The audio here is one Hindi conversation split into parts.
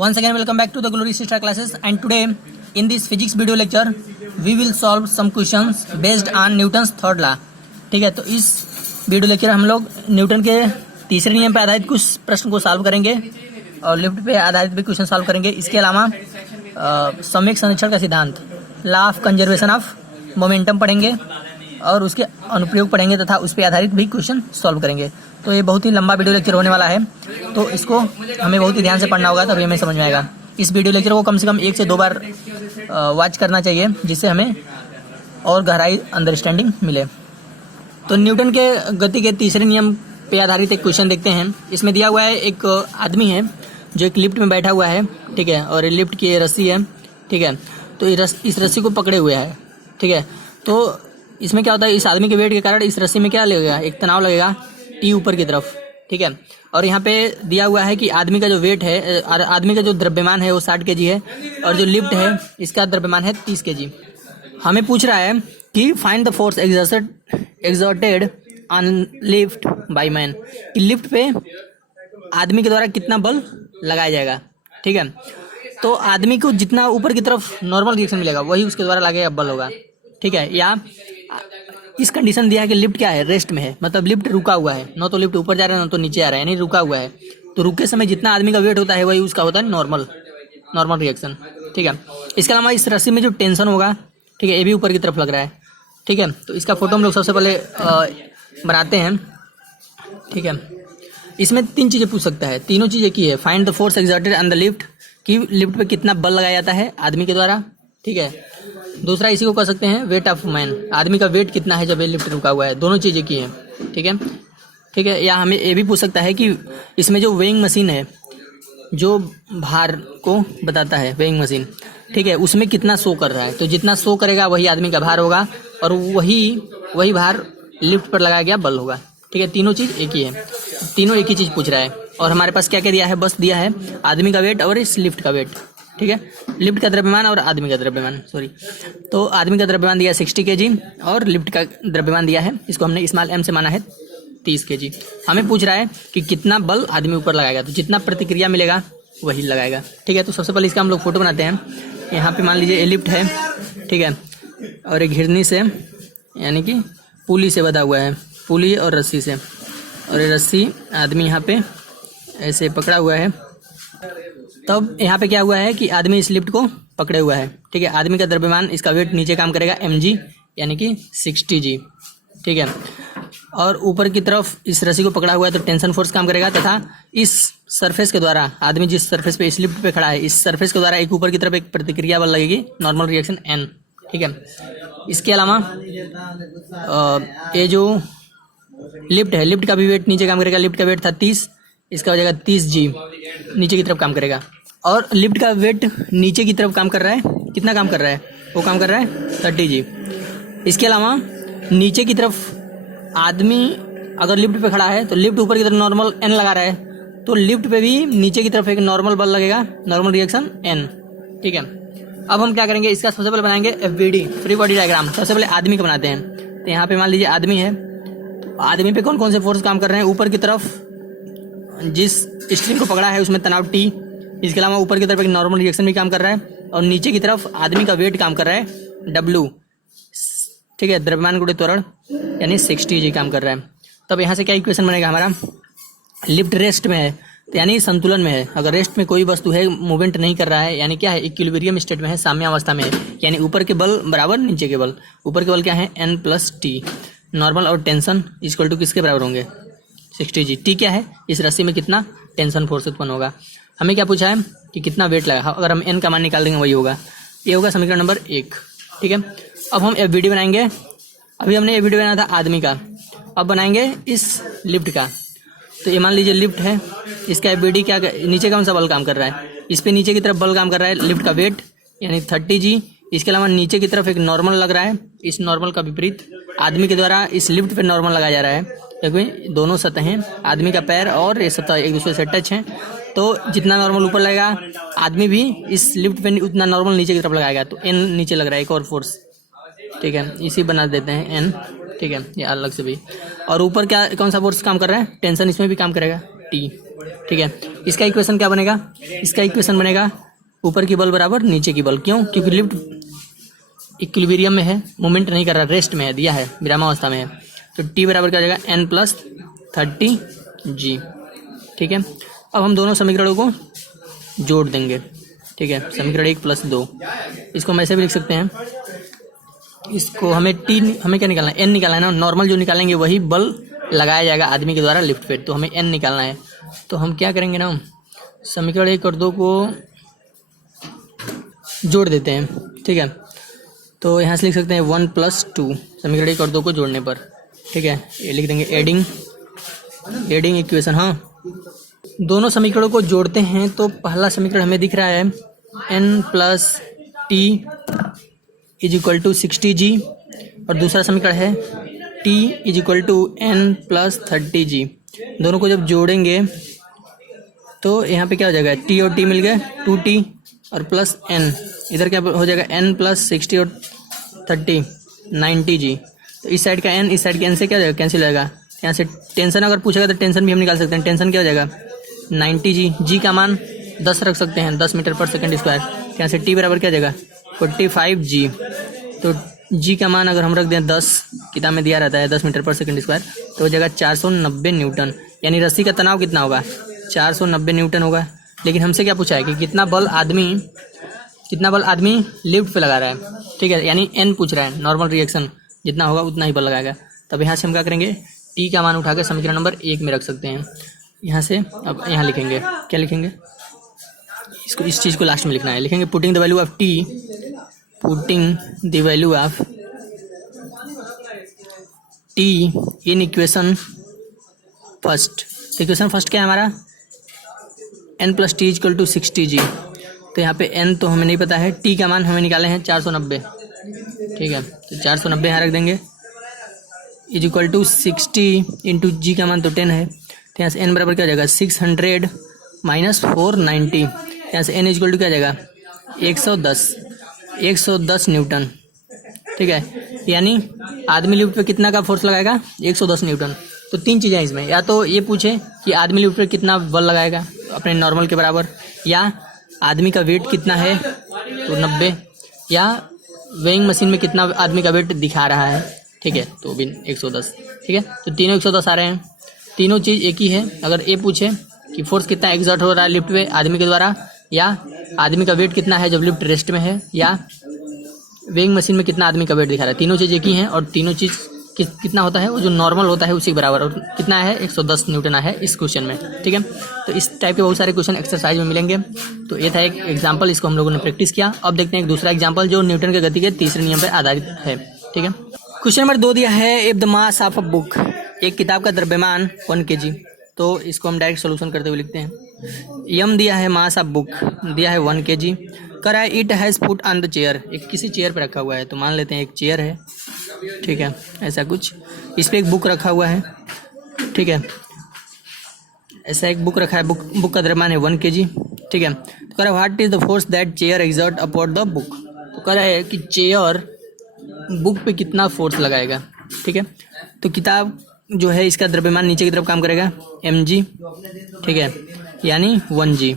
Once again, welcome back to the Glory Sister classes, and today in this physics video lecture we will solve some questions based on Newton's third law. ठीक है, तो इस वीडियो लेक्चर हम लोग न्यूटन के तीसरे नियम पर आधारित कुछ प्रश्न को सॉल्व करेंगे और लिफ्ट पे आधारित भी क्वेश्चन सॉल्व करेंगे। इसके अलावा सम्यक संरक्षण का सिद्धांत, law of conservation of momentum पढ़ेंगे और उसके अनुप्रयोग पढ़ेंगे तथा उस पर आधारित भी क्वेश्चन सॉल्व करेंगे। तो ये बहुत ही लंबा वीडियो लेक्चर होने वाला है, तो इसको हमें बहुत ही ध्यान से पढ़ना होगा, तभी हमें समझ में आएगा। इस वीडियो लेक्चर को कम से कम 1 से 2 बार वॉच करना चाहिए, जिससे हमें और गहराई अंडरस्टैंडिंग मिले। तो न्यूटन के गति के तीसरे नियम पे आधारित एक क्वेश्चन देखते हैं। इसमें दिया हुआ है एक आदमी है जो एक लिफ्ट में बैठा हुआ है, ठीक है, और ये लिफ्ट की रस्सी है, ठीक है। तो इस रस्सी को पकड़े हुए है, ठीक है। तो इसमें क्या होता है, इस आदमी के वेट के कारण इस रस्सी में क्या लगेगा, एक तनाव लगेगा टी ऊपर की तरफ, ठीक है। और यहाँ पे दिया हुआ है कि आदमी का जो वेट है, आदमी का जो द्रव्यमान है वो 60 kg है और जो लिफ्ट है इसका द्रव्यमान है 30 kg। हमें पूछ रहा है कि find the force exerted on lift by man, कि लिफ्ट पे आदमी के द्वारा कितना बल लगाया जाएगा, ठीक है। तो आदमी को जितना ऊपर की तरफ नॉर्मल रिएक्शन मिलेगा वही उसके द्वारा लगेगा बल होगा, ठीक है। या इस कंडीशन दिया है कि लिफ्ट क्या है, रेस्ट में है, मतलब लिफ्ट रुका हुआ है, न तो लिफ्ट ऊपर जा रहा है न तो नीचे आ रहा है, यानी रुका हुआ है। तो रुके समय जितना आदमी का वेट होता है वही उसका होता है नॉर्मल रिएक्शन, ठीक है। इसके अलावा इस रस्सी में जो टेंशन होगा, ठीक है, ये भी ऊपर की तरफ लग रहा है, ठीक है। तो इसका फोटो हम लोग सबसे पहले बनाते हैं, ठीक है। इसमें 3 चीज़ें पूछ सकता है, तीनों चीज़ें की है। Find the force exerted on the lift, कि लिफ्ट पे कितना बल लगाया जाता है आदमी के द्वारा, ठीक है। दूसरा इसी को कह सकते हैं वेट ऑफ मैन, आदमी का वेट कितना है जब ये लिफ्ट रुका हुआ है। दोनों चीज़ें की हैं, ठीक है, ठीक है। या हमें ये भी पूछ सकता है कि इसमें जो वेइंग मशीन है जो भार को बताता है, वेइंग मशीन, ठीक है, उसमें कितना शो कर रहा है। तो जितना शो करेगा वही आदमी का भार होगा और वही भार लिफ्ट पर लगाया गया बल होगा, ठीक है। तीनों चीज़ एक ही है, तीनों एक ही चीज़ पूछ रहा है। और हमारे पास क्या क्या दिया है, बस दिया है आदमी का वेट और इस लिफ्ट का वेट, ठीक है। लिफ्ट का द्रव्यमान और आदमी का द्रव्यमान, तो आदमी का द्रव्यमान दिया 60 kg और लिफ्ट का द्रव्यमान दिया है, इसको हमने स्मॉल m से माना है 30 kg। हमें पूछ रहा है कि कितना बल आदमी ऊपर लगाएगा, तो जितना प्रतिक्रिया मिलेगा वही लगाएगा, ठीक है। तो सबसे पहले इसका हम लोग फोटो बनाते हैं। यहाँ पे मान लीजिए ये लिफ्ट है, ठीक है, और एक घिरनी से यानी कि पुली से बंधा हुआ है, पुली और रस्सी से, और ये रस्सी आदमी यहाँ पे ऐसे पकड़ा हुआ है। तब यहाँ पे क्या हुआ है कि आदमी इस लिफ्ट को पकड़े हुआ है, ठीक है। आदमी का द्रव्यमान, इसका वेट नीचे काम करेगा mg यानी कि 60 g, ठीक है। और ऊपर की तरफ इस रस्सी को पकड़ा हुआ है तो टेंशन फोर्स काम करेगा, तथा इस सरफेस के द्वारा, आदमी जिस सरफेस पे इस लिफ्ट पे खड़ा है, इस सरफेस के द्वारा एक ऊपर की तरफ एक प्रतिक्रिया बल लगेगी, नॉर्मल रिएक्शन n, ठीक है। इसके अलावा ये जो लिफ्ट है, लिफ्ट का भी वेट नीचे काम करेगा। लिफ्ट का वेट था 30, इसका हो जाएगा 30 g, नीचे की तरफ काम करेगा। और लिफ्ट का वेट नीचे की तरफ काम कर रहा है, कितना काम कर रहा है, वो काम कर रहा है 30 g। इसके अलावा नीचे की तरफ आदमी अगर लिफ्ट पे खड़ा है तो लिफ्ट ऊपर की तरफ नॉर्मल n लगा रहा है, तो लिफ्ट पे भी नीचे की तरफ एक नॉर्मल बल लगेगा, नॉर्मल रिएक्शन n, ठीक है। अब हम क्या करेंगे, इसका सबसे पहले बनाएंगे FBD, फ्री बॉडी डायग्राम। सबसे पहले आदमी का बनाते हैं। तो यहाँ पे मान लीजिए आदमी है, तो आदमी पे कौन कौन से फोर्स काम कर रहे हैं। ऊपर की तरफ जिस स्ट्रिंग को पकड़ा है उसमें तनाव T, इसके अलावा ऊपर की तरफ एक नॉर्मल रिएक्शन भी काम कर रहा है, और नीचे की तरफ आदमी का वेट काम कर रहा है W, ठीक है, द्रव्यमान गुणित त्वरण यानी 60 g काम कर रहा है। तब यहाँ से क्या इक्वेशन बनेगा हमारा, लिफ्ट रेस्ट में है तो यानी संतुलन में है। अगर रेस्ट में कोई वस्तु है, मूवमेंट नहीं कर रहा है, यानी क्या है, इक्विलिब्रियम स्टेट में है, साम्यावस्था में है, यानी ऊपर के बल बराबर नीचे के बल। ऊपर के बल क्या है, n + t, नॉर्मल और टेंशन इक्वल टू किसके बराबर होंगे, 60 g। टी क्या है, इस रस्सी में कितना टेंशन फोर्स उत्पन्न होगा। हमें क्या पूछा है कि कितना वेट लगा, अगर हम n का मान निकाल देंगे वही होगा। ये होगा समीकरण नंबर 1, ठीक है। अब हम FBD बनाएंगे। अभी हमने FBD बनाया था आदमी का, अब बनाएंगे इस लिफ्ट का। तो ये मान लीजिए लिफ्ट है, इसका FBD क्या, नीचे कौन सा बल काम कर रहा है, इस पे नीचे की तरफ बल काम कर रहा है, लिफ्ट का वेट यानी 30 g। इसके अलावा नीचे की तरफ एक नॉर्मल लग रहा है, इस नॉर्मल का विपरीत आदमी के द्वारा इस लिफ्ट पे नॉर्मल लगाया जा रहा है, क्योंकि दोनों सतहें, आदमी का पैर और ये सतह एक दूसरे से टच हैं, तो जितना नॉर्मल ऊपर लगेगा आदमी भी इस लिफ्ट पे उतना नॉर्मल नीचे की तरफ लगाएगा, तो n नीचे लग रहा है, एक और फोर्स, ठीक है, इसी बना देते हैं n, ठीक है, ये अलग से भी। और ऊपर क्या, कौन सा फोर्स काम कर रहा है, टेंशन इसमें भी काम करेगा T, ठीक है, इसका इक्वेशन क्या बनेगा? इसका इक्वेशन बनेगा ऊपर की बल बराबर नीचे की बल। क्यों? क्योंकि लिफ्ट इक्विलिब्रियम में है, मूवमेंट नहीं कर रहा, रेस्ट में है, दिया है, विरामावस्था में है। तो टी बराबर क्या हो जाएगा? n+30g। ठीक है, अब हम दोनों समीकरणों को जोड़ देंगे। ठीक है, समीकरण 1 + 2, इसको हम ऐसे भी लिख सकते हैं। इसको हमें क्या निकालना है? n निकालना है ना। नॉर्मल जो निकालेंगे वही बल लगाया जाएगा आदमी के द्वारा लिफ्ट पे, तो हमें n निकालना है। तो हम क्या करेंगे ना, समीकरण 1 और 2 को जोड़ देते हैं। ठीक है, तो यहाँ से लिख सकते हैं 1 + 2 समीकरण 1 और 2 को जोड़ने पर। ठीक है, ये लिख देंगे एडिंग इक्वेशन। हाँ, दोनों समीकरणों को जोड़ते हैं तो पहला समीकरण हमें दिख रहा है n+t = 60g और दूसरा समीकरण है t = n+30g। दोनों को जब जोड़ेंगे तो यहाँ पे क्या हो जाएगा? t और t मिल गए 2t और प्लस n, इधर क्या हो जाएगा? n+60 और 30 90g। तो इस साइड का n इस साइड के n से क्या हो जाएगा? कैंसिल हो जाएगा। यहाँ से टेंशन अगर पूछेगा तो टेंशन भी हम निकाल सकते हैं। टेंशन क्या हो जाएगा? 90g। g का मान 10 रख सकते हैं, 10 मीटर/सेकंड²। यहाँ से t बराबर क्या हो जाएगा? 45g। तो g का मान अगर हम रख दें 10, किताब में दिया रहता है 10 मीटर/सेकंड², तो हो जाएगा 490 न्यूटन। यानी रस्सी का तनाव कितना होगा? 490 न्यूटन होगा। लेकिन हमसे क्या पूछा है कि कितना बल आदमी लिफ्ट पे लगा रहा है। ठीक है, यानी n पूछ रहा है। नॉर्मल रिएक्शन जितना होगा उतना ही बल लगाएगा। तब यहाँ से हम क्या करेंगे? t का मान उठाकर समीकरण नंबर 1 में रख सकते हैं। यहाँ से अब यहाँ लिखेंगे, क्या लिखेंगे? इस चीज़ को लास्ट में लिखना है। लिखेंगे putting the value of t in equation first. Equation first क्या है हमारा? n+t = 60g। तो यहाँ पे n तो हमें नहीं पता है, t का मान हमें निकाले हैं 490। ठीक है, तो 490 यहाँ रख देंगे = 60 × g का मान तो 10 है। तो यहाँ से n बराबर क्या हो जाएगा? 600 - 490। यहाँ से n = क्या हो जाएगा? 110 न्यूटन। ठीक है, यानी आदमी लिफ्ट पे कितना का फोर्स लगाएगा? 110 न्यूटन। तो 3 चीज़ें इसमें, या तो ये पूछे कि आदमी लिफ्ट पे कितना बल लगाएगा अपने नॉर्मल के बराबर, या आदमी का वेट कितना है तो 90, या वेइंग मशीन में कितना आदमी का वेट दिखा रहा है। ठीक है, तो भी 110। ठीक है, तो तीनों 110 आ रहे हैं। तीनों चीज़ एक ही है। अगर ये पूछे कि फोर्स कितना एग्जर्ट हो रहा है लिफ्ट पे आदमी के द्वारा, या आदमी का वेट कितना है जब लिफ्ट रेस्ट में है, या वेइंग मशीन में कितना आदमी का वेट दिखा रहा है, तीनों चीज़ एक ही हैं। और तीनों चीज़ कितना होता है? वो जो नॉर्मल होता है उसी के बराबर। और कितना है? 110 न्यूटन है इस क्वेश्चन में। ठीक है, तो इस टाइप के बहुत सारे क्वेश्चन एक्सरसाइज में मिलेंगे। तो ये था एक एग्जांपल, इसको हम लोगों ने प्रैक्टिस किया। अब देखते हैं एक दूसरा एग्जांपल जो न्यूटन के गति के तीसरे नियम पर आधारित है। ठीक है, क्वेश्चन नंबर 2 दिया है if the mass of a book, एक किताब का द्रव्यमान 1 kg। तो इसको हम डायरेक्ट सोल्यूशन करते हुए लिखते हैं। यम दिया है, मास ऑफ बुक दिया है 1 kg। कर है it has put on the chair, एक किसी चेयर पे रखा हुआ है। तो मान लेते हैं एक चेयर है। ठीक है, ऐसा कुछ, इस पे एक बुक रखा हुआ है। ठीक है, ऐसा एक बुक रखा है। बुक का द्रव्यमान है 1 kg। ठीक है, तो कह रहा है what is the force that chair exert upon the book. तो कह रहा है कि चेयर बुक पे कितना फोर्स लगाएगा। ठीक है, तो किताब जो है इसका द्रव्यमान नीचे की तरफ काम करेगा mg। ठीक है, यानी 1g।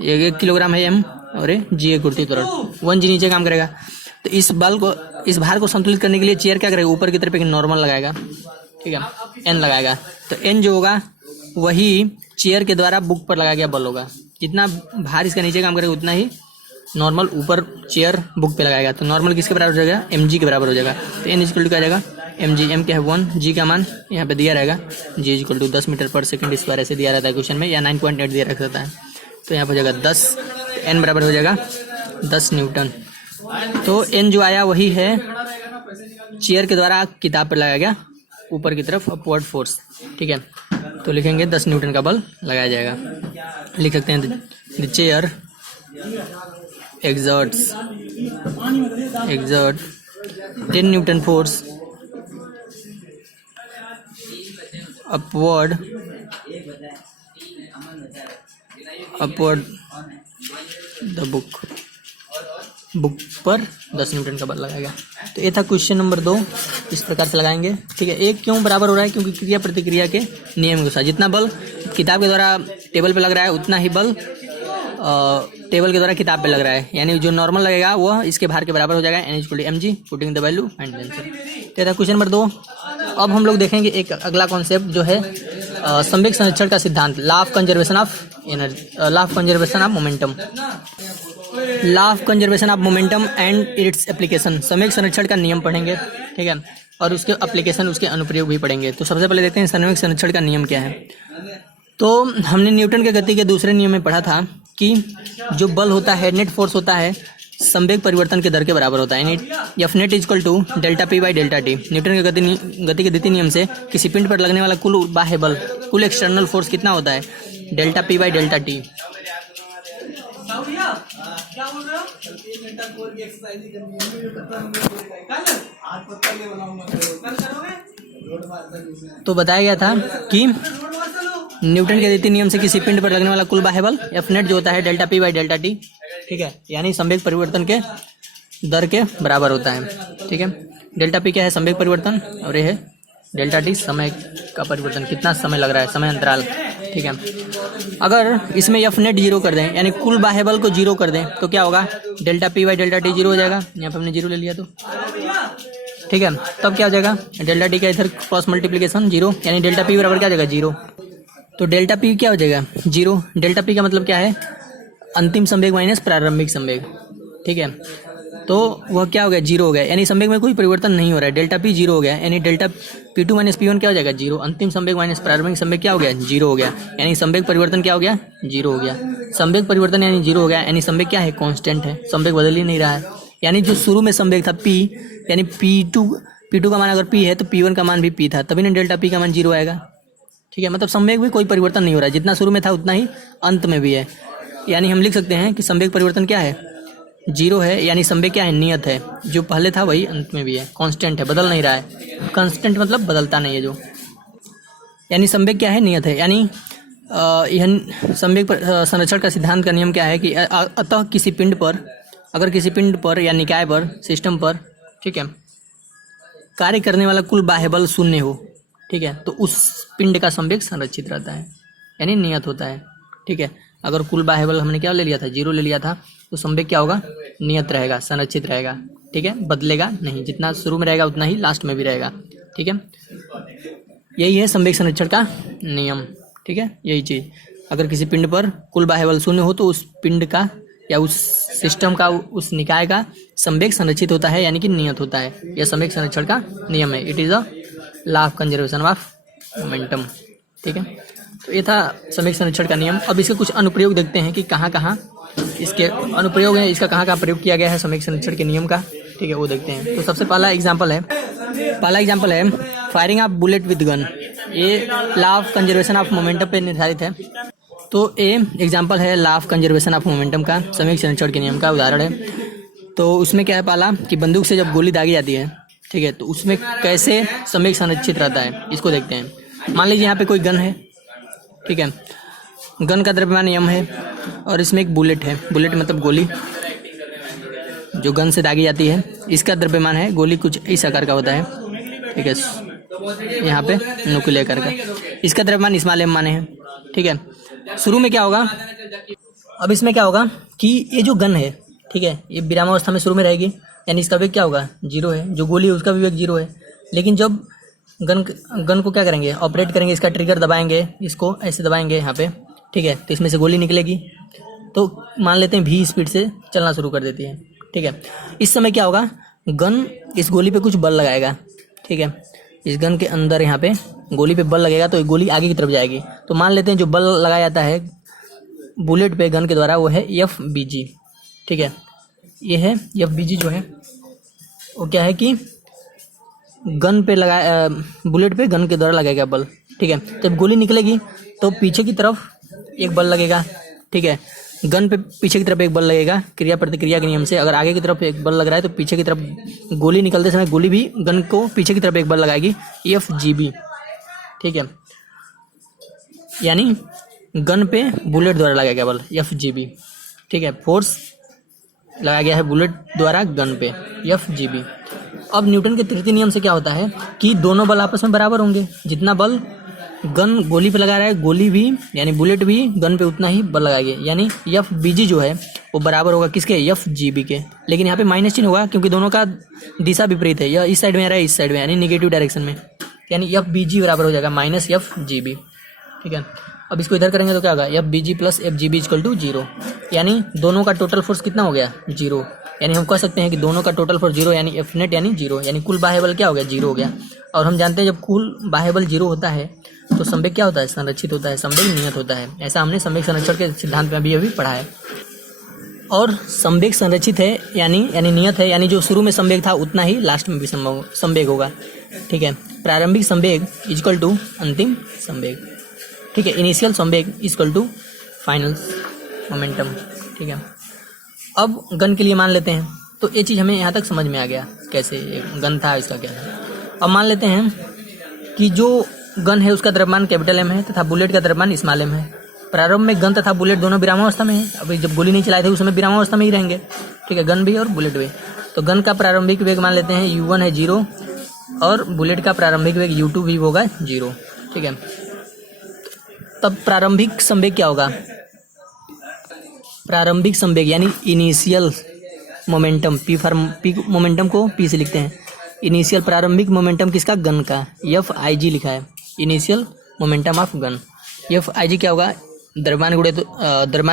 ये 1 किलोग्राम है m और ये g है गुरुत्वाकर्षण त्वरण, 1g नीचे काम करेगा। तो इस भार को संतुलित करने के लिए चेयर क्या करेगा? ऊपर की तरफ एक नॉर्मल लगाएगा। ठीक है, n लगाएगा। तो n जो होगा वही चेयर के द्वारा बुक पर लगाया गया बल होगा। जितना भार इसका नीचे काम करेगा उतना ही नॉर्मल ऊपर चेयर बुक पे लगाएगा। तो नॉर्मल किसके बराबर हो जाएगा? mg के बराबर हो जाएगा। तो n = क्या आ जाएगा? mg, m क्या है 1, g का मान यहाँ पे दिया रहेगा, g = 10 मीटर/सेकंड² ऐसे दिया रहता है क्वेश्चन में, या 9.8 दिया रख सकता है। तो यहाँ पर हो जाएगा 10, n बराबर हो जाएगा 10 न्यूटन। तो n जो आया वही है चेयर के द्वारा किताब पर लगाया गया ऊपर की तरफ अपवर्ड फोर्स। ठीक है, तो लिखेंगे 10 न्यूटन का बल लगाया जाएगा। लिख सकते हैं the chair exert 10 Newton force upward the book पर 10 न्यूटन का बल लगाएगा। तो ये था क्वेश्चन नंबर 2। इस प्रकार से लगाएंगे। ठीक है, एक क्यों बराबर हो रहा है? क्योंकि क्रिया प्रतिक्रिया के नियम के अनुसार जितना बल किताब के द्वारा टेबल पे लग रहा है उतना ही बल टेबल के द्वारा किताब पे लग रहा है, यानी जो नॉर्मल लगेगा वह इसके भार के बराबर हो जाएगा। N=mg, putting the value and answer. तो था क्वेश्चन नंबर 2। अब हम लोग देखेंगे एक अगला कॉन्सेप्ट जो है संवेग संरक्षण का सिद्धांत, law of conservation of energy, law of conservation of momentum, law of conservation of momentum and its application. संवेग संरक्षण का नियम पढ़ेंगे, ठीक है, और उसके एप्लीकेशन, उसके अनुप्रयोग भी पढ़ेंगे। तो सबसे पहले देखते हैं संवेग संरक्षण का नियम क्या है। तो हमने न्यूटन के गति के दूसरे नियम में पढ़ा था कि जो बल होता है, नेट फोर्स होता है, संवेग परिवर्तन के दर के बराबर होता है, यानी F net equal to delta P by delta T. Newton के गति के द्वितीय नियम से किसी पिंड पर लगने वाला कुल बाह्य बल, कुल एक्सटर्नल फोर्स कितना होता है, delta P by delta T. तो बताया गया था कि न्यूटन के द्वितीय नियम से किसी पिंड पर लगने वाला कुल बाह्य बल एफ नेट जो होता है delta P by delta T, ठीक है, यानी संवेग परिवर्तन के दर के बराबर होता है, ठीक है। डेल्टा पी क्या है, संवेग परिवर्तन, और ये है डेल्टा टी समय का परिवर्तन, कितना समय लग रहा है, समय अंतराल, ठीक है। अगर इसमें एफ नेट जीरो कर दें, यानी कुल बाह्य बल को जीरो कर दें, तो क्या होगा, delta P by delta T zero हो जाएगा। यहाँ पे हमने जीरो ले लिया तो ठीक है, तब क्या हो जाएगा, डेल्टा टी का इधर क्रॉस मल्टीप्लीकेशन जीरो, यानी डेल्टा पी बराबर क्या हो जाएगा, जीरो। तो डेल्टा पी क्या हो जाएगा, जीरो। डेल्टा पी का मतलब क्या है, अंतिम संवेग माइनस प्रारंभिक संवेग, ठीक है। तो वह क्या हो गया, जीरो हो गया, यानी संवेग में कोई परिवर्तन नहीं हो रहा है, डेल्टा पी जीरो हो गया, यानी delta P two minus P one क्या हो जाएगा, जीरो। अंतिम संवेग माइनस प्रारंभिक संवेग क्या हो गया, जीरो हो गया, यानी संवेग परिवर्तन क्या हो गया, जीरो हो गया। संवेग परिवर्तन यानी जीरो हो गया, यानी संवेग क्या है, कांस्टेंट है, संवेग बदल ही नहीं रहा है। यानी जो शुरू में संवेग था पी, यानी पी टू का मान अगर पी है तो पी वन का मान भी पी था, तभी ना डेल्टा पी का मान जीरो आएगा, ठीक है। मतलब संवेग में कोई परिवर्तन नहीं हो रहा है, जितना शुरू में था उतना ही अंत में भी है। यानी हम लिख सकते हैं कि संवेग परिवर्तन क्या है, जीरो है, यानी संवेग क्या है, नियत है, जो पहले था वही अंत में भी है, कांस्टेंट है, बदल नहीं रहा है। कांस्टेंट मतलब बदलता नहीं है जो, यानी संवेग क्या है, नियत है। यानी यह संवेग संरक्षण का सिद्धांत का नियम क्या है कि अतः किसी पिंड पर, अगर किसी पिंड पर या निकाय पर, सिस्टम पर, ठीक है, कार्य करने वाला कुल बाह्य बल शून्य हो, ठीक है, तो उस पिंड का संवेग संरक्षित रहता है, यानी नियत होता है, ठीक है। अगर कुल बाह्य बल हमने क्या ले लिया था, जीरो ले लिया था, तो संवेग क्या होगा, नियत रहेगा, संरक्षित रहेगा, ठीक है, बदलेगा नहीं, जितना शुरू में रहेगा उतना ही लास्ट में भी रहेगा, ठीक है। यही है संवेग संरक्षण का नियम, ठीक है, यही चीज़। अगर किसी पिंड पर कुल बाह्य बल शून्य हो तो उस पिंड का या उस सिस्टम का, उस निकाय का संवेग संरक्षित होता है, यानी कि नियत होता है। यह संवेग संरक्षण का नियम है, it is a law of conservation of momentum, ठीक है। तो ये था संवेग संरक्षण का नियम। अब इसके कुछ अनुप्रयोग देखते हैं कि कहाँ कहाँ इसके अनुप्रयोग है, इसका कहाँ कहाँ प्रयोग किया गया है संवेग संरक्षण के नियम का, ठीक है, वो देखते हैं। तो सबसे पहला एग्जाम्पल है firing of bullet with gun. ये law of conservation of momentum पे निर्धारित है। तो ये एग्जाम्पल है law of conservation of momentum का, संवेग संरक्षण के नियम का उदाहरण है। तो उसमें क्या है, पहला कि बंदूक से जब गोली दागी जाती है, ठीक है, तो उसमें कैसे संवेग संरक्षित रहता है, इसको देखते हैं। मान लीजिए यहाँ पे कोई गन है, ठीक है, गन का द्रव्यमान m है और इसमें एक बुलेट है, बुलेट मतलब गोली जो गन से दागी जाती है, इसका द्रव्यमान है, गोली कुछ इस आकार का होता है, ठीक है, यहाँ पे नुकीले आकार का, इसका द्रव्यमान स्मॉल m माने हैं, ठीक है। शुरू में क्या होगा, अब इसमें क्या होगा कि ये जो गन है, ठीक है, ये विरामावस्था में शुरू में रहेगी, यानी इसका वेग क्या होगा, जीरो है, जो गोली है उसका भी वेग जीरो है। लेकिन जब गन को क्या करेंगे, ऑपरेट करेंगे, इसका ट्रिगर दबाएंगे, इसको ऐसे दबाएंगे यहाँ पे, ठीक है, तो इसमें से गोली निकलेगी। तो मान लेते हैं v स्पीड से चलना शुरू कर देती है, ठीक है। इस समय क्या होगा, गन इस गोली पे कुछ बल लगाएगा, ठीक है, इस गन के अंदर यहाँ पे गोली पे बल लगेगा तो गोली आगे की तरफ जाएगी। तो मान लेते हैं जो बल लगाया जाता है बुलेट पे गन के द्वारा वो है FBG, ठीक है, ये है FBG जो है वो क्या है कि गन पे लगाया, बुलेट पे गन के द्वारा लगाएगा बल, ठीक है। जब गोली निकलेगी तो पीछे की तरफ एक बल लगेगा, ठीक है, गन पे पीछे की तरफ एक बल लगेगा क्रिया प्रतिक्रिया के नियम से। अगर आगे की तरफ एक बल लग रहा है तो पीछे की तरफ गोली निकलते समय गोली भी गन को पीछे की तरफ एक बल लगाएगी, FGB, ठीक है, यानी गन पे बुलेट द्वारा लगाया गया बल FGB, ठीक है, फोर्स लगाया गया है बुलेट द्वारा गन पे FGB। अब न्यूटन के तृतीय नियम से क्या होता है कि दोनों बल आपस में बराबर होंगे, जितना बल गन गोली पे लगा रहा है, गोली भी यानी बुलेट भी गन पे उतना ही बल लगाएगी, यानी एफ बी जी जो है वो बराबर होगा किसके, एफ जी बी के। लेकिन यहाँ पे माइनस चिन्ह होगा क्योंकि दोनों का दिशा विपरीत है, यह इस साइड में आ रहा है, इस साइड में, यानी निगेटिव डायरेक्शन में, यानी एफ बी जी बराबर हो जाएगा माइनस एफ जी बी। ठीक है, अब इसको इधर करेंगे तो क्या होगा, F B G plus F G B equal to 0, यानी दोनों का टोटल फोर्स कितना हो गया, 0। यानी हम कह सकते हैं कि दोनों का टोटल फोर्स 0, यानी एफ नेट यानी 0, यानी कुल बाह्य बल क्या हो गया, 0 हो गया। और हम जानते हैं जब कुल बाह्य बल 0 होता है तो संवेग क्या होता है, संरक्षित होता है, संवेग नियत होता है। ऐसा हमने संवेग संरक्षण के सिद्धांत में अभी पढ़ा है। और संवेग संरक्षित है यानी नियत है, यानी जो शुरू में संवेग था उतना ही लास्ट में भी संवेग होगा। ठीक है, प्रारंभिक संवेग इक्वल टू अंतिम संवेग। ठीक है, इनिशियल संवेग इक्वल टू फाइनल मोमेंटम। ठीक है, अब गन के लिए मान लेते हैं, तो ये चीज़ हमें यहाँ तक समझ में आ गया कैसे गन था, इसका क्या था। अब मान लेते हैं कि जो गन है उसका द्रव्यमान कैपिटल एम है तथा बुलेट का द्रव्यमान स्मॉल एम है। प्रारंभ में गन तथा बुलेट दोनों विरामावस्था में है। अभी जब गोली नहीं चलाए थे उस समय विरामावस्था में ही रहेंगे। ठीक है, गन भी और बुलेट भी। तो गन का प्रारंभिक वेग मान लेते हैं u1 है 0 और बुलेट का प्रारंभिक वेग u2 भी होगा 0। ठीक है, तब प्रारंभिक संवेग क्या होगा, प्रारंभिक संवेग यानी इनिशियल मोमेंटम, पी मोमेंटम को पी से लिखते हैं। इनिशियल प्रारंभिक मोमेंटम किसका, गन का, एफ आई जी लिखा है, initial momentum of gun. F I G क्या होगा, द्रव्यमान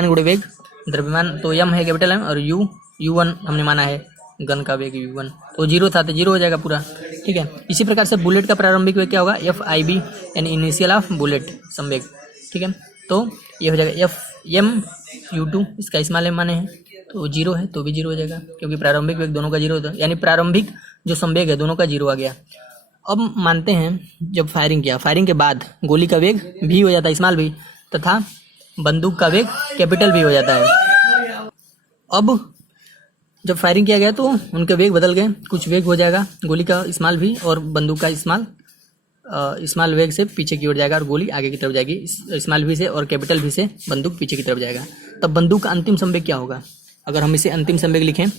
गुणे वेग, द्रव्यमान तो एम है कैपिटल एम, और u1 हमने माना है गन का वेग u1, तो 0 था तो 0 हो जाएगा पूरा। ठीक है, इसी प्रकार से बुलेट का प्रारंभिक वेग क्या होगा, एफ आई बी यानी इनिशियल ऑफ बुलेट संवेग। ठीक है, तो ये हो जाएगा एफ एम u2, इसका स्मॉल एम माने हैं तो 0 है तो भी 0 हो जाएगा क्योंकि प्रारंभिक वेग दोनों का 0 होता है, यानी प्रारंभिक जो संवेग है दोनों का 0 आ गया। अब मानते हैं जब फायरिंग किया, फायरिंग के बाद गोली का वेग भी हो जाता है स्मॉल भी, तथा बंदूक का वेग कैपिटल भी हो जाता है। अब जब फायरिंग किया गया तो उनके वेग बदल गए, कुछ वेग हो जाएगा गोली का स्मॉल भी और बंदूक का स्मॉल वेग से पीछे की ओर जाएगा और गोली आगे की तरफ जाएगी, स्मॉल भी से और कैपिटल भी से बंदूक पीछे की तरफ जाएगा। तब बंदूक का अंतिम संवेग क्या होगा, अगर हम इसे अंतिम संवेग लिखें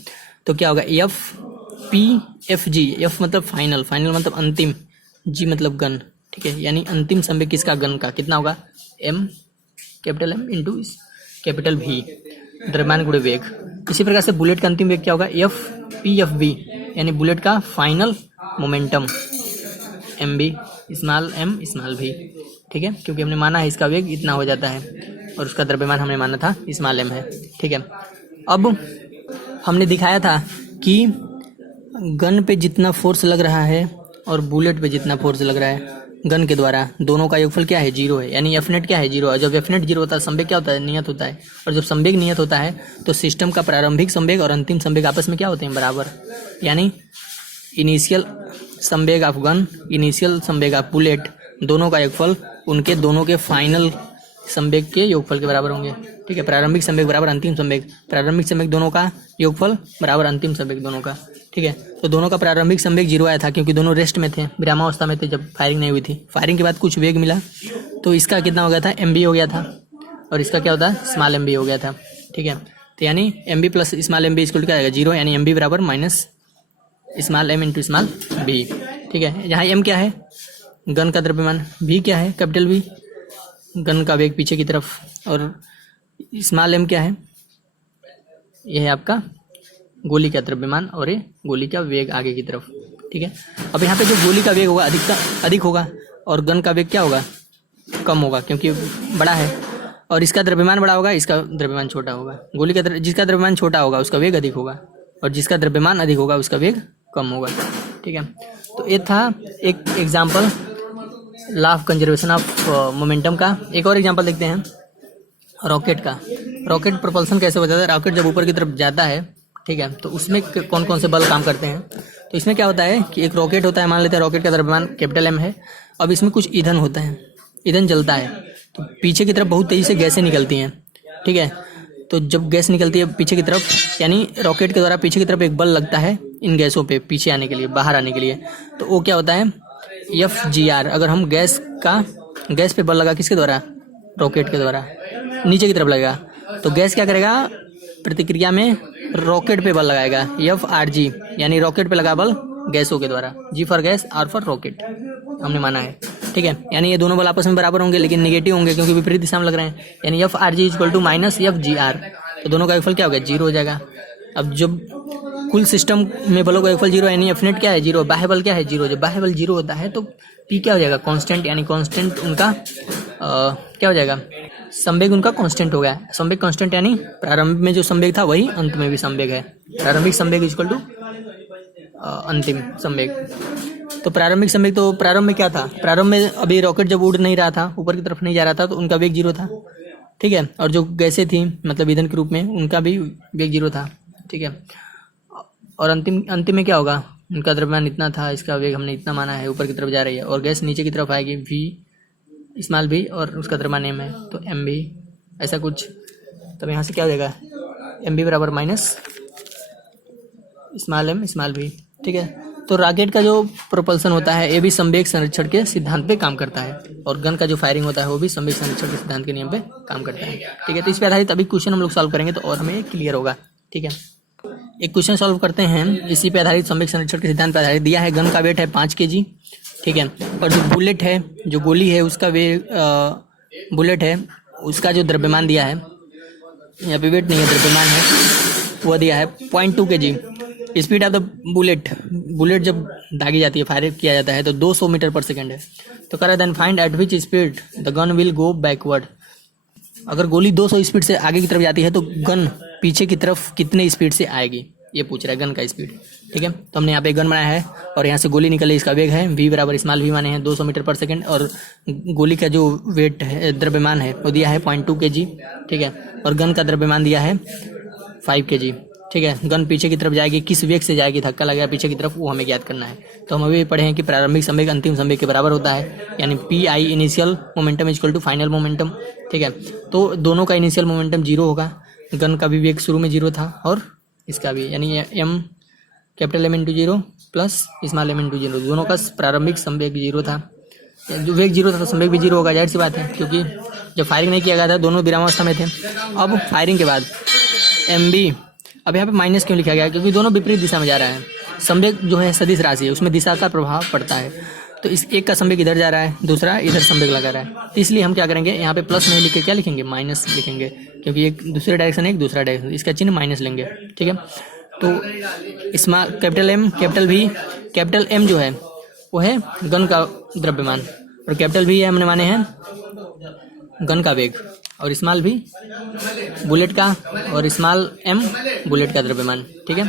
तो क्या होगा, F P F G, F मतलब फाइनल, फाइनल मतलब अंतिम, जी मतलब गन। ठीक है, यानी अंतिम संवेग किसका, गन का, कितना होगा, M capital M into capital V, द्रव्यमान गुणे वेग। इसी प्रकार से बुलेट का अंतिम वेग क्या होगा, एफ पी एफ बी यानी बुलेट का final momentum, M B small M small भी। ठीक है, क्योंकि हमने माना है इसका वेग इतना हो जाता है और उसका द्रव्यमान हमने माना था स्मॉल एम है। ठीक है, अब हमने दिखाया था कि गन पे जितना फोर्स लग रहा है और बुलेट पे जितना फोर्स लग रहा है गन के द्वारा, दोनों का योगफल क्या है, 0 है, यानी एफ नेट क्या है, 0 है। जब एफ नेट 0 होता है संवेग क्या होता है, नियत होता है, और जब संवेग नियत होता है तो सिस्टम का प्रारंभिक संवेग और अंतिम संवेग आपस में क्या होते हैं, बराबर। यानी इनिशियल संवेग ऑफ गन, इनिशियल संवेग ऑफ बुलेट, दोनों का योगफल उनके दोनों के फाइनल संवेग के योगफल के बराबर होंगे। ठीक है, प्रारंभिक संवेग बराबर अंतिम संवेग, प्रारंभिक संवेग दोनों का योगफल बराबर अंतिम संवेग दोनों का। ठीक है, तो दोनों का प्रारंभिक संवेग 0 आया था क्योंकि दोनों रेस्ट में थे, विरामावस्था में थे जब फायरिंग नहीं हुई थी। फायरिंग के बाद कुछ वेग मिला तो इसका कितना हो गया था, एम बी हो गया था, और इसका क्या होता है, स्मॉल एम बी हो गया था। ठीक है, तो यानी M B plus small M B equal क्या आएगा, 0, यानी एम बी बराबर minus small M into small B. ठीक है, यहाँ एम क्या है, गन का द्रव्यमान, भी क्या है, कैपिटल बी गन का वेग पीछे की तरफ, और स्मॉल एम क्या है, यह है आपका गोली का द्रव्यमान और ये गोली का वेग आगे की तरफ। ठीक है, अब यहाँ पे जो गोली का वेग होगा अधिक होगा और गन का वेग क्या होगा, कम होगा क्योंकि बड़ा है, और इसका द्रव्यमान बड़ा होगा, इसका द्रव्यमान छोटा होगा। गोली का जिसका द्रव्यमान छोटा होगा उसका वेग अधिक होगा और जिसका द्रव्यमान अधिक होगा उसका वेग कम होगा। ठीक है, तो ये था एक example law of conservation of momentum का। एक और एग्जांपल देखते हैं रॉकेट का। रॉकेट प्रोपल्शन कैसे होता है, रॉकेट जब ऊपर की तरफ जाता है, ठीक है, तो उसमें कौन कौन से बल काम करते हैं। तो इसमें क्या होता है कि एक रॉकेट होता है, मान लेते हैं रॉकेट का द्रव्यमान कैपिटल एम है। अब इसमें कुछ ईंधन होता है, ईंधन जलता है तो पीछे की तरफ बहुत तेजी से गैसें निकलती हैं। ठीक है, तो जब गैस निकलती है पीछे की तरफ, यानी रॉकेट के द्वारा पीछे की तरफ एक बल लगता है इन गैसों पे पीछे आने के लिए, बाहर आने के लिए। तो वो क्या होता है, एफ जी आर। अगर हम गैस पे बल लगा किसके द्वारा, रॉकेट के द्वारा, नीचे की तरफ लगेगा तो गैस क्या करेगा, प्रतिक्रिया में रॉकेट पे बल लगाएगा, एफ आर जी, यानी रॉकेट पे लगा बल गैसों के द्वारा, G for gas, R for rocket हमने माना है। ठीक है, यानी ये दोनों बल आपस में बराबर होंगे लेकिन नेगेटिव होंगे क्योंकि विपरीत दिशा में लग रहे हैं, यानी F R G equal to minus F G R, तो दोनों का योगफल क्या हो गया, जीरो हो जाएगा। अब जब कुल सिस्टम में बलों का योगफल जीरो यानी एफ नेट क्या है, जीरो, बाह्य बल क्या है, जीरो, जब बाह्य बल जीरो होता है तो पी क्या हो जाएगा, कांस्टेंट, यानी कांस्टेंट उनका क्या हो जाएगा, संवेग उनका कांस्टेंट हो गया। संवेग कांस्टेंट यानी प्रारंभ में जो संवेग था वही अंत में भी संवेग है, प्रारंभिक संवेग इक्वल टू अंतिम संवेग। तो प्रारंभिक संवेग, तो प्रारंभ में क्या था, प्रारंभ में अभी रॉकेट जब उड़ नहीं रहा था, ऊपर की तरफ नहीं जा रहा था, तो उनका वेग जीरो था, ठीक है, और जो गैसें थी मतलब ईंधन के रूप में उनका भी वेग जीरो था, ठीक है, और अंतिम में क्या होगा, उनका द्रव्यमान इतना था, इसका वेग हमने इतना माना है, ऊपर की तरफ जा रही है, और गैस नीचे की तरफ आएगी v स्मॉल v और उसका द्रव्यमान m है, तो एम भी ऐसा कुछ, तब यहाँ से क्या हो जाएगा, एम बी बराबर minus small m small v, ठीक है। तो रॉकेट का जो प्रोपल्सन होता है ये भी संवेग संरक्षण के सिद्धांत पे काम करता है, और गन का जो फायरिंग होता है वो भी संवेग संरक्षण के सिद्धांत के नियम पे काम करता है, ठीक है। तो इस पे आधारित अभी क्वेश्चन हम लोग सॉल्व करेंगे तो और हमें क्लियर होगा, ठीक है। एक क्वेश्चन सॉल्व करते हैं, इसी पे आधारित संवेग संरक्षण के सिद्धांत पे आधारित दिया है, गन का वेट है 5 kg, ठीक है, और जो बुलेट है, जो गोली है उसका वेट, बुलेट है उसका जो द्रव्यमान दिया है, यहाँ पे वेट नहीं है द्रव्यमान है, वो दिया है 0.2 kg। Speed of the bullet जब दागी जाती है, फायर किया जाता है तो 200 मीटर पर सेकेंड है, तो कह रहा है then find at which speed the gun will go backward. अगर गोली 200 स्पीड से आगे की तरफ जाती है तो गन पीछे की तरफ कितने स्पीड से आएगी, ये पूछ रहा है गन का स्पीड, ठीक है। तो हमने यहाँ पे गन बनाया है और यहाँ से गोली निकले, इसका वेग है v बराबर स्मॉल v माने हैं 200 मीटर पर सेकेंड, और गोली का जो वेट है द्रव्यमान है वो दिया है 0.2 kg, ठीक है, और गन का द्रव्यमान दिया है 5 kg, ठीक है। गन पीछे की तरफ जाएगी, किस वेग से जाएगी, धक्का लगेगा पीछे की तरफ, वो हमें ज्ञात करना है। तो हम अभी पढ़े हैं कि प्रारंभिक संवेग अंतिम संवेग के बराबर होता है, यानी P I initial momentum equal to final momentum, ठीक है। तो दोनों का इनिशियल मोमेंटम जीरो होगा, गन का भी वेग शुरू में जीरो था और इसका भी, यानी M capital M into zero plus small M into zero, दोनों का प्रारंभिक संवेग जीरो था, जो वेग जीरो था तो संवेग भी जीरो होगा, जाहिर सी बात है, क्योंकि जब फायरिंग नहीं किया गया था दोनों विरामावस्था में थे। अब फायरिंग के बाद एम बी, अब यहाँ पे माइनस क्यों लिखा गया, क्योंकि दोनों विपरीत दिशा में जा रहा है, संवेग जो है सदिश राशि है, उसमें दिशा का प्रभाव पड़ता है, तो इस एक का संवेग इधर जा रहा है, दूसरा इधर संवेग लगा रहा है, तो इसलिए हम क्या करेंगे, यहाँ पे प्लस नहीं लिख के क्या लिखेंगे, माइनस लिखेंगे, क्योंकि एक दूसरे डायरेक्शन है एक दूसरा डायरेक्शन, इसका चिन्ह माइनस लेंगे, ठीक है। तो स्मॉल कैपिटल एम कैपिटल भी, कैपिटल एम जो है वो है गन का द्रव्यमान, और कैपिटल भी है हमने माने हैं गन का वेग, और स्मॉल भी बुलेट का, और स्मॉल एम बुलेट का द्रव्यमान, ठीक है,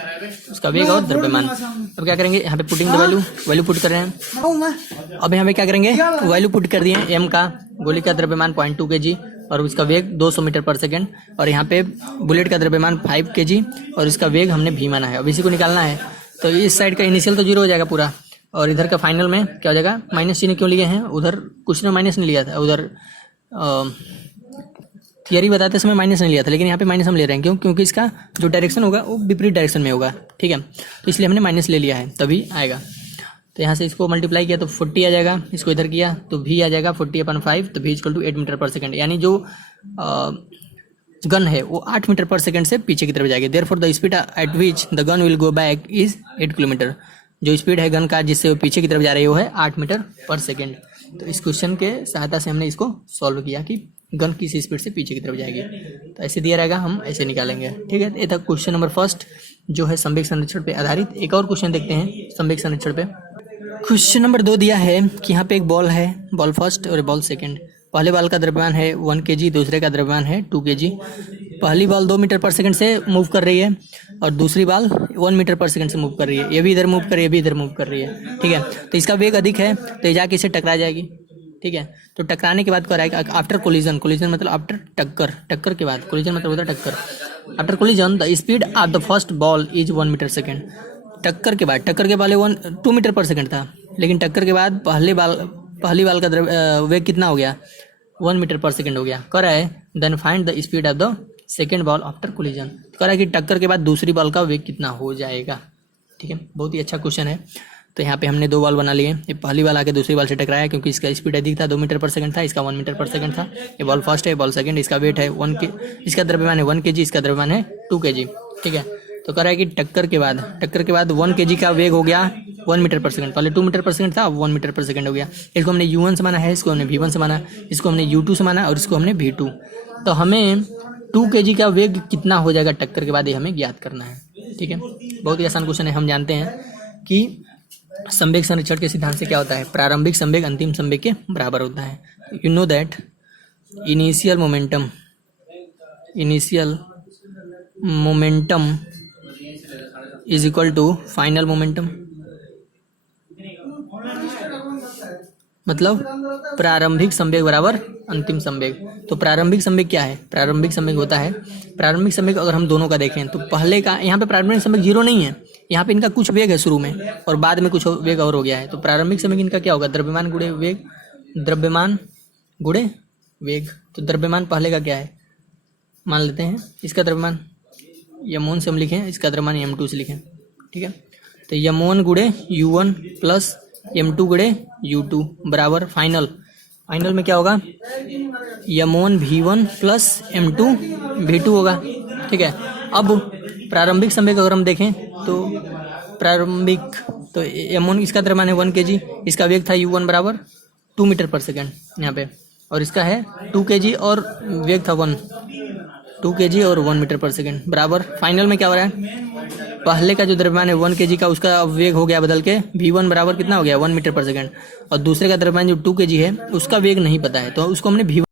उसका वेग और द्रव्यमान। अब क्या करेंगे, यहाँ पे पुटिंग द वैल्यू पुट कर रहे हैं। अब यहाँ पे क्या करेंगे, वैल्यू पुट कर दिए, एम का गोली का द्रव्यमान 0.2 kg और उसका वेग 200 मीटर पर सेकेंड, और यहाँ पे बुलेट का द्रव्यमान 5 kg और इसका वेग हमने भी माना है। अब इसी को निकालना है, तो इस साइड का इनिशियल तो जीरो हो जाएगा पूरा, और इधर का फाइनल में क्या हो जाएगा, माइनस चिन्ह क्यों लिए हैं, उधर कुछ ने माइनस नहीं लिया था, उधर थियरी बताते समय माइनस नहीं लिया था, लेकिन यहाँ पे माइनस हम ले रहे हैं, क्यों, क्योंकि इसका जो डायरेक्शन होगा वो विपरीत डायरेक्शन में होगा, ठीक है, तो इसलिए हमने माइनस ले लिया है, तभी आएगा। तो यहाँ से इसको मल्टीप्लाई किया तो 40 आ जाएगा, इसको इधर किया तो v आ जाएगा 40/5, तो v इक्वल टू 8 मीटर पर सेकेंड, यानी जो गन है वो 8 मीटर पर सेकेंड से पीछे की तरफ जाएगी। Therefore the speed at which the gun will go back is 8 kilometre, जो स्पीड है गन का जिससे वो पीछे की तरफ जा रही है वो है 8 मीटर पर सेकेंड। तो इस क्वेश्चन के सहायता से हमने इसको सॉल्व किया कि गन किस स्पीड से पीछे की तरफ जाएगी, तो ऐसे दिया रहेगा, हम ऐसे निकालेंगे, ठीक है। ये था क्वेश्चन नंबर फर्स्ट जो है संवेग संरक्षण पे आधारित। एक और क्वेश्चन देखते हैं संवेग संरक्षण पे। क्वेश्चन नंबर 2 दिया है कि यहाँ पे एक बॉल है, बॉल फर्स्ट और बॉल सेकंड। पहले बॉल का द्रव्यमान है 1 kg, दूसरे का द्रव्यमान है 2 kg। पहली बॉल 2 मीटर पर सेकंड से मूव कर रही है और दूसरी बॉल 1 मीटर पर सेकंड से मूव कर रही है, ये भी इधर मूव कर रही है, ये भी इधर मूव कर रही है, ठीक है। तो इसका वेग अधिक है तो ये जाके इसे टकरा जाएगी, ठीक है। तो टकराने के बाद क्या रहेगा, आफ्टर कोलिजन, कोलिजन मतलब आफ्टर टक्कर, टक्कर के बाद, कोलिजन मतलब होता है टक्कर। After collision the speed of the first ball is 1 metre second. टक्कर के बाद, टक्कर के पहले 2 मीटर पर सेकेंड था, लेकिन टक्कर के बाद पहली बाल का वेग कितना हो गया, 1 मीटर पर सेकेंड हो गया। कह रहा है then find the speed of the second ball after collision. कह रहा है कि टक्कर के बाद दूसरी बॉल का वेग कितना हो जाएगा, ठीक है। बहुत ही अच्छा क्वेश्चन है। तो यहाँ पे हमने 2 बॉल बना लिए, ये पहली बॉल आके दूसरी बॉल से टकराया क्योंकि इसका स्पीड अधिक था, 2 मीटर पर सेकंड था, इसका 1 मीटर पर सेकंड था। ये बॉल फर्स्ट है, बॉल सेकंड, इसका वेट है 1 के, इसका द्रव्यमान है 1 kg, इसका द्रव्यमान है 2 kg, ठीक है। तो कह रहा है कि टक्कर के बाद 1 kg का वेग हो गया 1 मीटर पर सेकंड, पहले 2 मीटर पर सेकंड था, अब 1 मीटर पर सेकंड हो गया। इसको हमने u1 से माना है, इसको हमने v1 से माना, इसको हमने u2 से माना और इसको हमने v2। तो हमें 2 kg का वेग कितना हो जाएगा टक्कर के बाद, ये हमें ज्ञात करना है। ठीक है, बहुत ही आसान क्वेश्चन है। हम जानते हैं कि संवेग संरक्षण के सिद्धांत से क्या होता है, प्रारंभिक संवेग अंतिम संवेग के बराबर होता है। You know that initial momentum is equal to final momentum, मतलब प्रारंभिक संवेग बराबर अंतिम संवेग। तो प्रारंभिक संवेग क्या है, प्रारंभिक संवेग होता है, प्रारंभिक संवेग अगर हम दोनों का देखें तो पहले का, यहाँ पे प्रारंभिक संवेग 0 नहीं है, यहाँ पे इनका कुछ वेग है शुरू में और बाद में कुछ वेग और हो गया है। तो प्रारंभिक संवेग इनका क्या होगा, द्रव्यमान गुणे वेग, द्रव्यमान गुणे वेग। तो द्रव्यमान पहले का क्या है, मान लेते हैं इसका द्रव्यमान m1 से हम लिखें, इसका द्रव्यमान m2 से लिखें। ठीक है, तो m1 गुणे u1 प्लस m2 गुणे u2 बराबर फाइनल में क्या होगा, m1 v1 plus m2 v2 होगा। ठीक है, अब प्रारंभिक संवेग अगर हम देखें तो प्रारंभिक, तो m1 इसका द्रव्यमान है 1 kg, इसका वेग था u1 बराबर 2 मीटर पर सेकेंड यहाँ पे, और इसका है 2 kg और वेग था 2 kg और 1 मीटर पर सेकेंड बराबर फाइनल में क्या हो रहा है, पहले का जो द्रव्यमान है 1 kg का, उसका वेग हो गया बदल के v1 बराबर कितना हो गया 1 मीटर पर सेकेंड, और दूसरे का द्रव्यमान जो 2 kg है उसका वेग नहीं पता है, तो उसको हमने v1